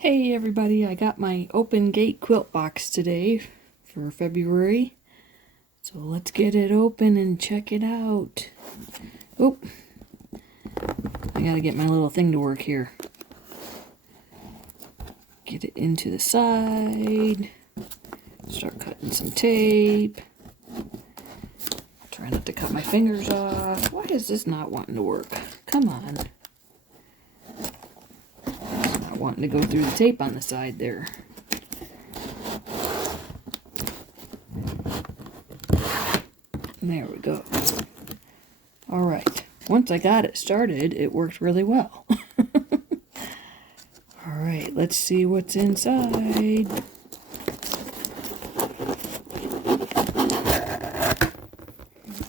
Hey everybody, I got my Open Gate Quilt box today for February. So let's get it open and check it out. Oop. I gotta get my little thing to work here. Get it into the side. Start cutting some tape. Try not to cut my fingers off. Why is this not wanting to work? Come on. Wanting to go through the tape on the side there. There we go. Alright, once I got it started, it worked really well. Alright, let's see what's inside.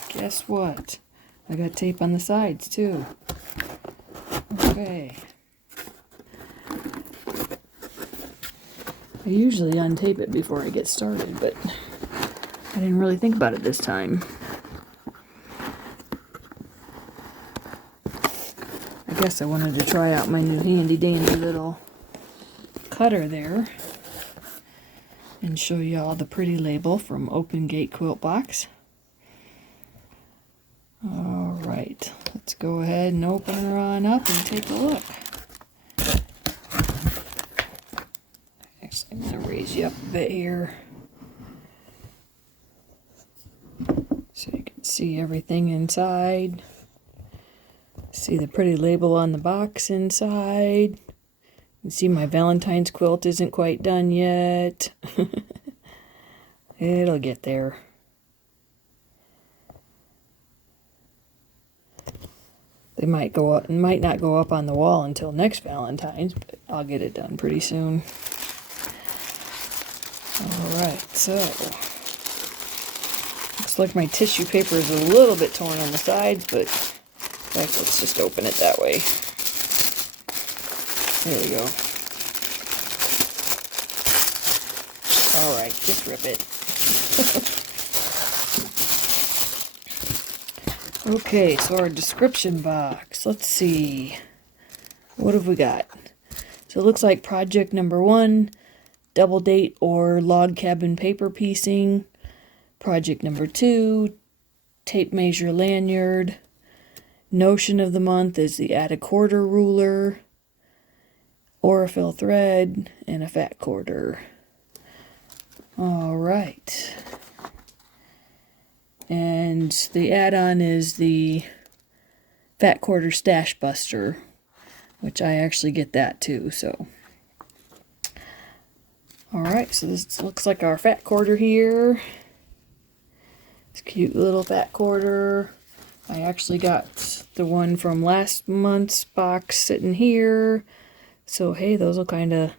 Guess what? I got tape on the sides too. Okay. I usually untape it before I get started, but I didn't really think about it this time. I guess I wanted to try out my new handy dandy little cutter there and show you all the pretty label from Open Gate Quilt Box. Alright, let's go ahead and open her on up and take a look. I'm going to raise you up a bit here so you can see everything inside. See the pretty label on the box inside. You can see my Valentine's quilt isn't quite done yet. It'll get there. They might go up, might not go up on the wall until next Valentine's, but I'll get it done pretty soon. Alright, so looks like my tissue paper is a little bit torn on the sides, but in fact, let's just open it that way. There we go. Alright, just rip it. Okay, so our description box. Let's see. What have we got? So it looks like project number 1. Double date or log cabin paper piecing. Project number 2, tape measure lanyard. Notion of the month is the add a quarter ruler, Aurifil thread, and a fat quarter. Alright. And the add-on is the fat quarter stash buster, which I actually get that too, so. Alright, so this looks like our fat quarter here. It's a cute little fat quarter. I actually got the one from last month's box sitting here. So hey, those will kind of...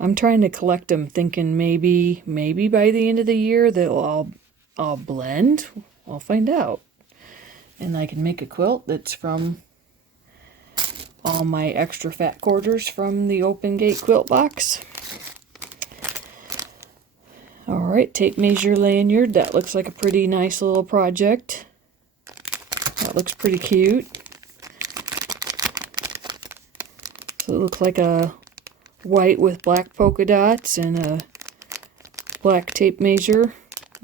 I'm trying to collect them, thinking maybe by the end of the year they'll all blend. I'll find out. And I can make a quilt that's from all my extra fat quarters from the Open Gate Quilt box. Alright, tape measure lanyard. That looks like a pretty nice little project. That looks pretty cute. So it looks like a white with black polka dots and a black tape measure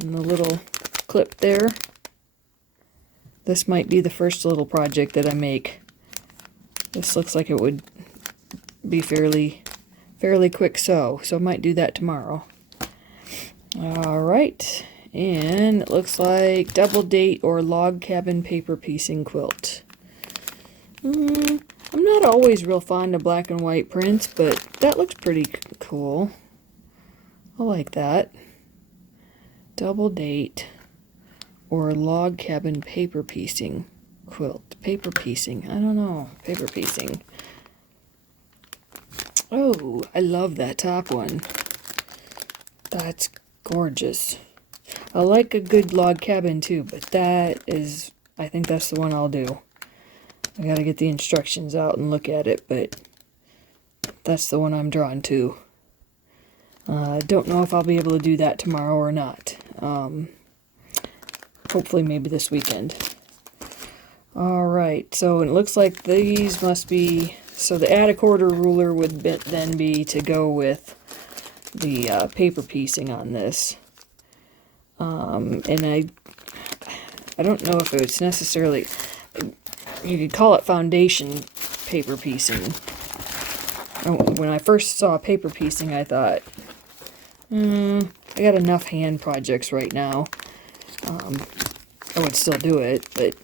and the little clip there. This might be the first little project that I make. This looks like it would be fairly quick sew, so I might do that tomorrow. Alright, and it looks like double date or log cabin paper piecing quilt. I'm not always real fond of black and white prints, but that looks pretty cool. I like that. Double date or log cabin paper piecing quilt. Paper piecing, I don't know. Paper piecing. Oh, I love that top one. That's gorgeous. I like a good log cabin too, but that is, I think that's the one I'll do. I gotta get the instructions out and look at it, but that's the one I'm drawn to. Don't know if I'll be able to do that tomorrow or not. Hopefully maybe this weekend. Alright, so it looks like these must be So the add a quarter ruler would then be to go with the paper piecing on this. And I don't know if it's necessarily, you could call it foundation paper piecing. When I first saw paper piecing, I thought, I got enough hand projects right now. I would still do it, but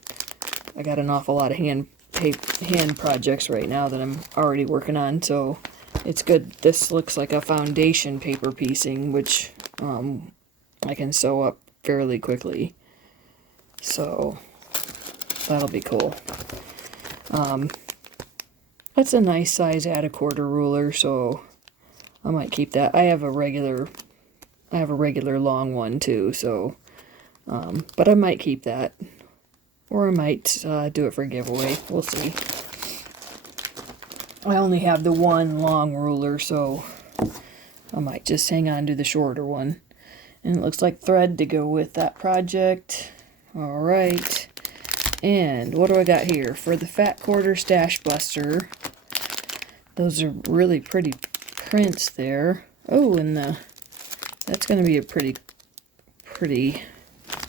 I got an awful lot of hand projects right now that I'm already working on, so it's good. This looks like a foundation paper piecing, which I can sew up fairly quickly. So that'll be cool. That's a nice size add a quarter ruler, so I might keep that. I have a regular long one too, so but I might keep that, or I might do it for a giveaway. We'll see. I only have the one long ruler, so I might just hang on to the shorter one. And it looks like thread to go with that project. All right. And what do I got here? For the Fat Quarter Stash Buster. Those are really pretty prints there. Oh, and that's going to be a pretty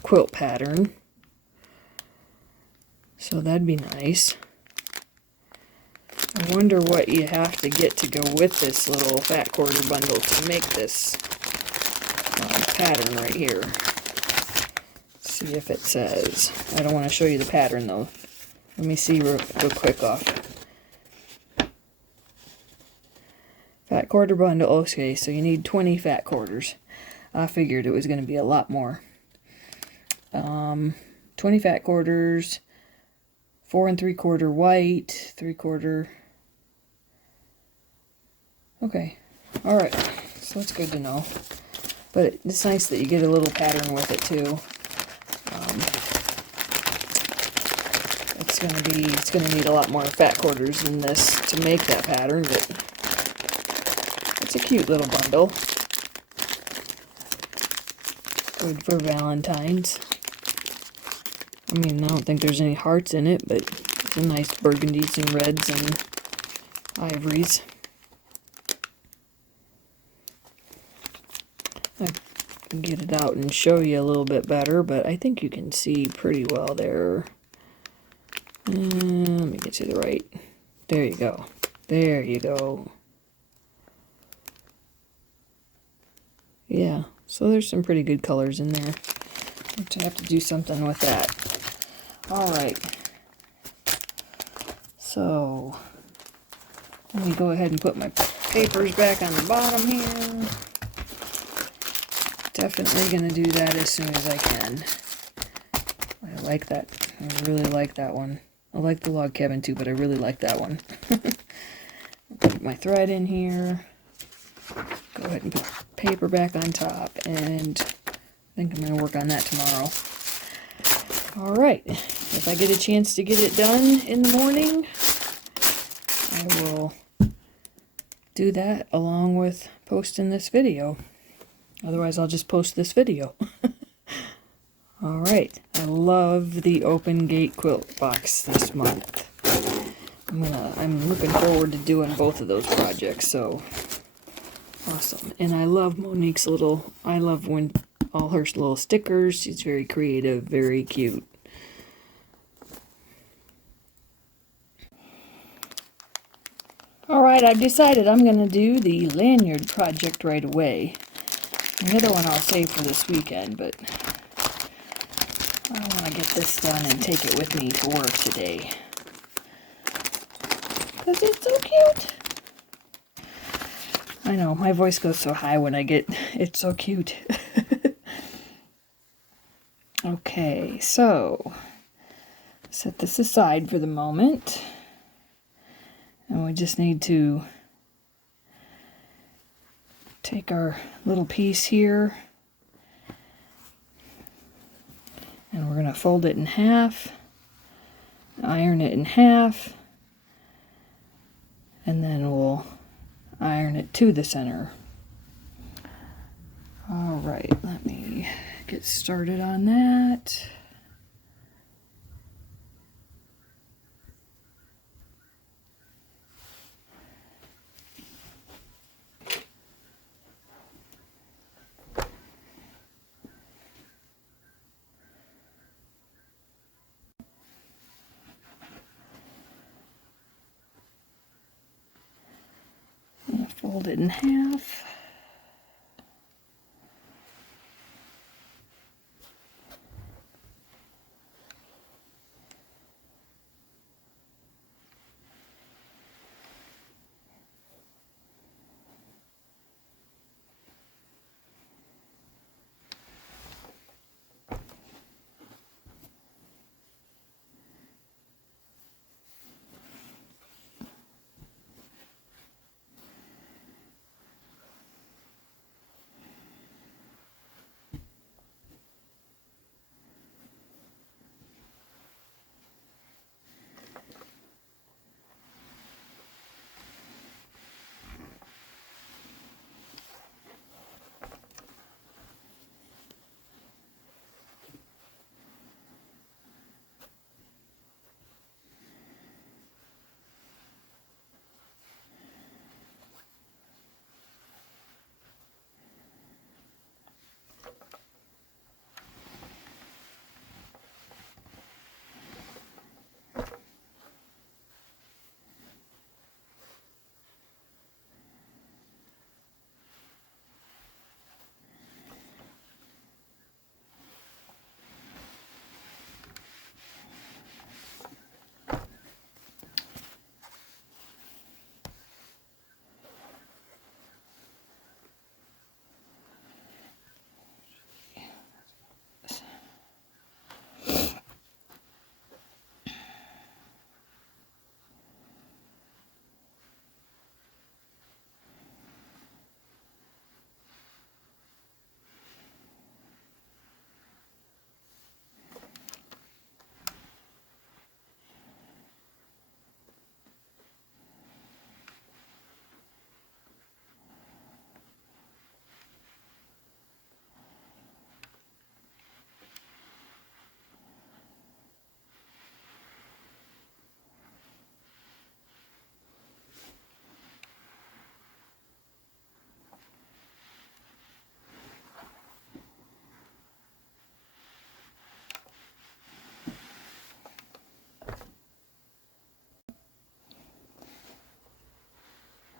quilt pattern. So that'd be nice. I wonder what you have to get to go with this little Fat Quarter bundle to make this pattern right here. Let's see if it says. I don't want to show you the pattern though. Let me see real quick off. Fat Quarter bundle. Okay, so you need 20 fat quarters. I figured it was going to be a lot more. 20 fat quarters, 4 3/4 white, 3/4. Okay, all right. So that's good to know. But it's nice that you get a little pattern with it too. It's gonna need a lot more fat quarters than this to make that pattern, but it's a cute little bundle. Good for Valentine's. I mean, I don't think there's any hearts in it, but it's a nice burgundies and reds and ivories. I can get it out and show you a little bit better, but I think you can see pretty well there. Let me get you the right. There you go. There you go. Yeah, so there's some pretty good colors in there. I have to do something with that. Alright. So, let me go ahead and put my papers back on the bottom here. Definitely going to do that as soon as I can. I like that. I really like that one. I like the log cabin too, but I really like that one. Put my thread in here. Go ahead and put paper back on top, and I think I'm going to work on that tomorrow. Alright, if I get a chance to get it done in the morning, I will do that along with posting this video. Otherwise, I'll just post this video. Alright, I love the Open Gate Quilt box this month. I'm looking forward to doing both of those projects, so awesome. And I love Monique's I love when all her little stickers. She's very creative, very cute. Alright, I've decided I'm going to do the lanyard project right away. The other one I'll save for this weekend, but I want to get this done and take it with me to work today. Because it's so cute. I know, my voice goes so high when I get, it's so cute. Okay, so set this aside for the moment. And we just need to take our little piece here, and we're going to fold it in half, iron it in half, and then we'll iron it to the center. Alright, let me get started on that. fold it in half.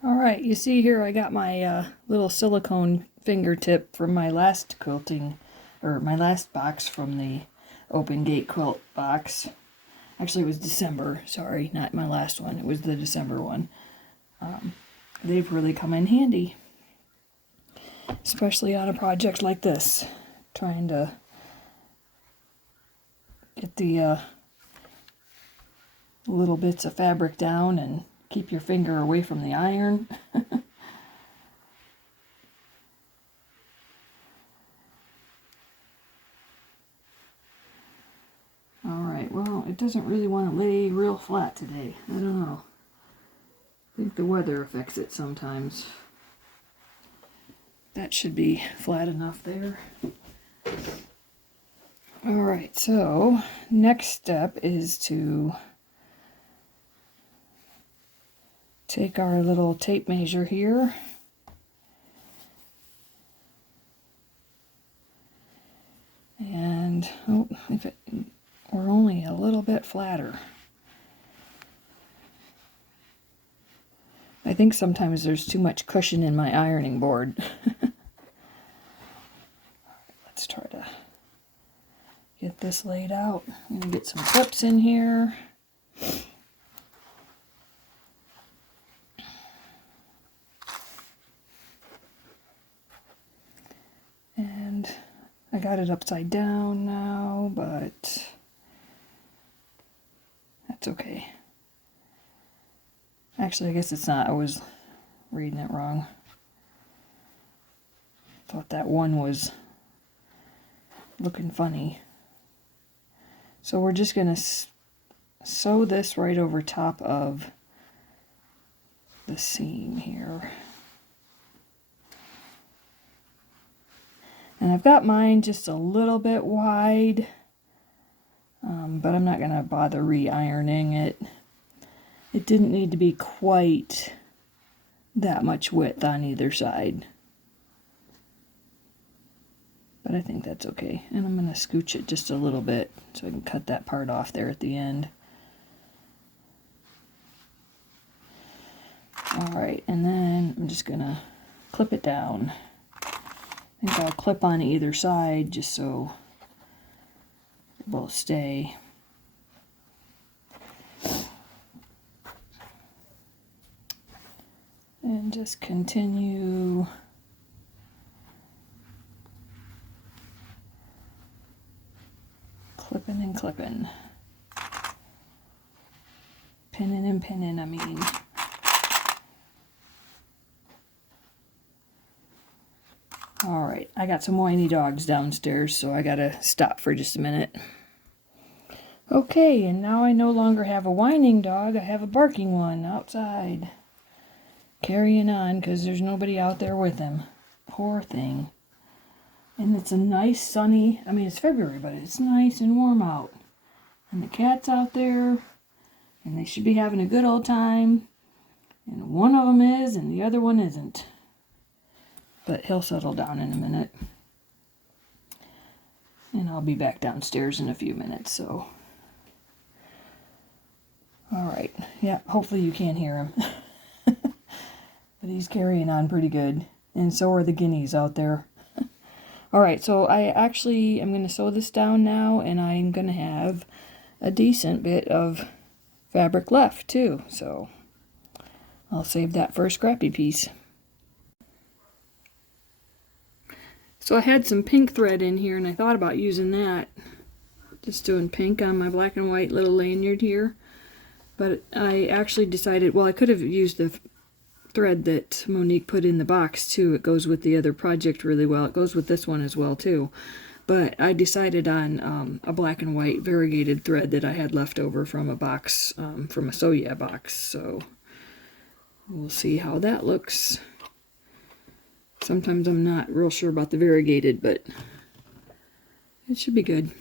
Alright, you see here I got my little silicone fingertip from my last quilting, or my last box from the Open Gate Quilt box. Actually, it was December, sorry, not my last one, it was the December one. They've really come in handy, especially on a project like this, trying to get the little bits of fabric down and keep your finger away from the iron. Alright, well, it doesn't really want to lay real flat today. I don't know. I think the weather affects it sometimes. That should be flat enough there. Alright, so next step is to take our little tape measure here and if it were only a little bit flatter. I think sometimes there's too much cushion in my ironing board. Let's try to get this laid out. I'm going to get some clips in here. And I got it upside down now, but that's okay. Actually, I guess it's not. I was reading it wrong. Thought that one was looking funny. So we're just going to sew this right over top of the seam here. And I've got mine just a little bit wide, but I'm not going to bother re-ironing it. It didn't need to be quite that much width on either side. But I think that's okay. And I'm going to scooch it just a little bit so I can cut that part off there at the end. Alright, and then And I'm just gonna clip it down. I think I'll clip on either side just so they both stay. And just continue clipping and clipping. Pinning and pinning, I mean. Alright, I got some whiny dogs downstairs, so I gotta stop for just a minute. Okay, and now I no longer have a whining dog, I have a barking one outside. Carrying on because there's nobody out there with him. Poor thing. And it's a nice sunny, I mean it's February, but it's nice and warm out. And the cat's out there, and they should be having a good old time. And one of them is, and the other one isn't. But he'll settle down in a minute. And I'll be back downstairs in a few minutes, so. Alright, yeah, hopefully you can't hear him. But he's carrying on pretty good. And so are the guineas out there. Alright, so I'm going to sew this down now, and I'm going to have a decent bit of fabric left too. So I'll save that for a scrappy piece. So I had some pink thread in here, and I thought about using that. Just doing pink on my black and white little lanyard here. But I actually decided, well, I could have used the thread that Monique put in the box too. It goes with the other project really well. It goes with this one as well too. But I decided on a black and white variegated thread that I had left over from a box, from a So Yeah box. So we'll see how that looks. Sometimes I'm not real sure about the variegated, but it should be good.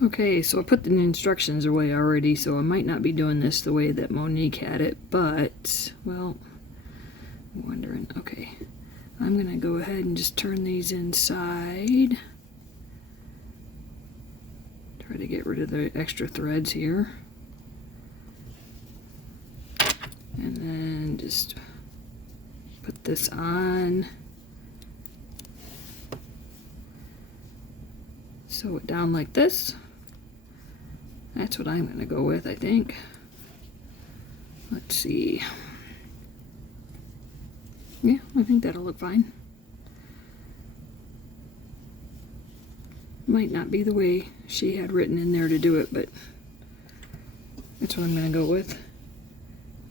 Okay, so I put the instructions away already, so I might not be doing this the way that Monique had it, but, well, I'm wondering. Okay, I'm going to go ahead and just turn these inside. Try to get rid of the extra threads here. And then just put this on. Sew it down like this. That's what I'm going to go with, I think. Let's see. Yeah, I think that'll look fine. Might not be the way she had written in there to do it, but that's what I'm going to go with.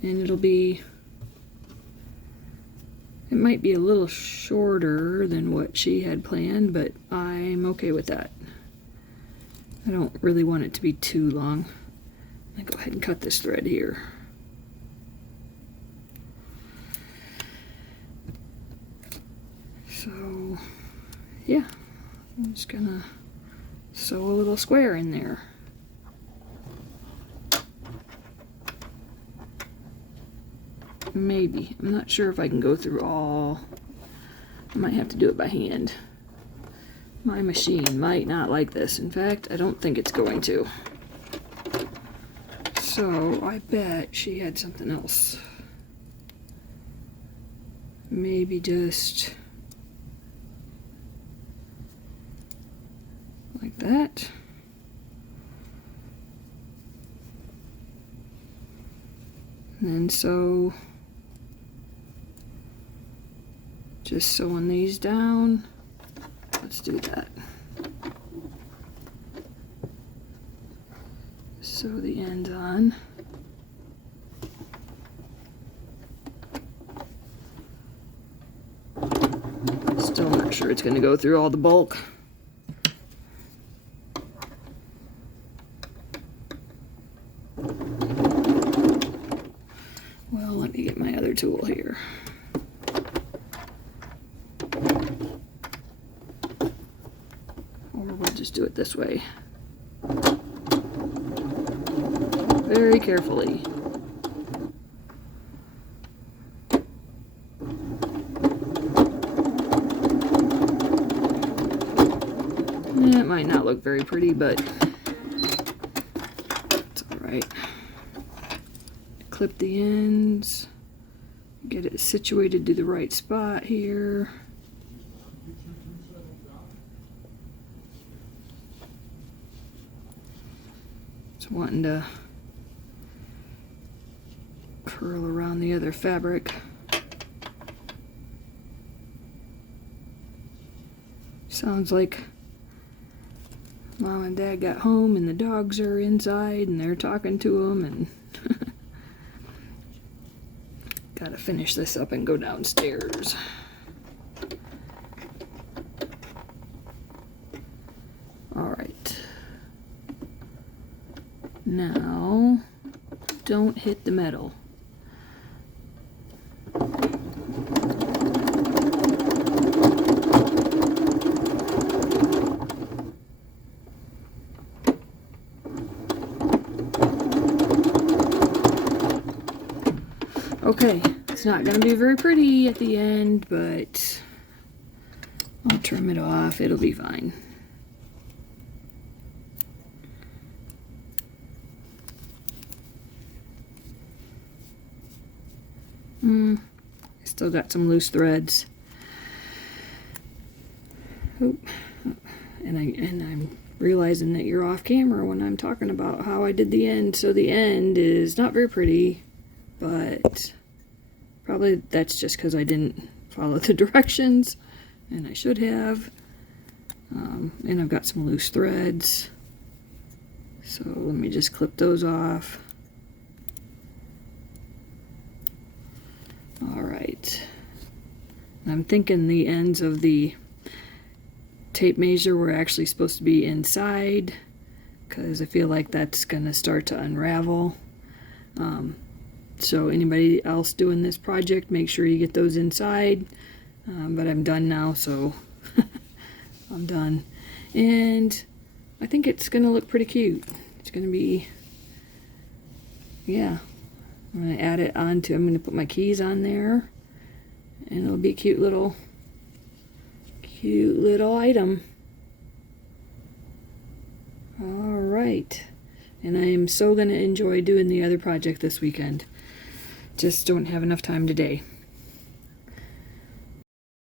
And it'll be, it might be a little shorter than what she had planned, but I'm okay with that. I don't really want it to be too long. I'm going to go ahead and cut this thread here. So, yeah, I'm just going to sew a little square in there. Maybe. I'm not sure if I can go through all. I might have to do it by hand. My machine might not like this. In fact, I don't think it's going to. So I bet she had something else. Maybe just like that. And then sew, just sewing these down. Let's do that. Sew the ends on. Still not sure it's going to go through all the bulk. Well, let me get my other tool here. Or we'll just do it this way. Very carefully. It might not look very pretty, but it's alright. Clip the ends, get it situated to the right spot here. Just wanting to curl around the other fabric. Sounds like Mom and Dad got home and the dogs are inside and they're talking to them, and gotta finish this up and go downstairs. Alright. Now, don't hit the metal. Okay, it's not going to be very pretty at the end, but I'll trim it off. It'll be fine. I still got some loose threads. Oh, and I'm realizing that you're off camera when I'm talking about how I did the end. So the end is not very pretty, but probably that's just because I didn't follow the directions, and I should have. And I've got some loose threads, so let me just clip those off. Alright, I'm thinking the ends of the tape measure were actually supposed to be inside, because I feel like that's going to start to unravel. So anybody else doing this project, make sure you get those inside. But I'm done now, so I'm done. And I think it's going to look pretty cute. It's going to be, yeah. I'm going to add it onto, I'm going to put my keys on there. And it'll be a cute little item. Alright. And I am so going to enjoy doing the other project this weekend. Just don't have enough time today.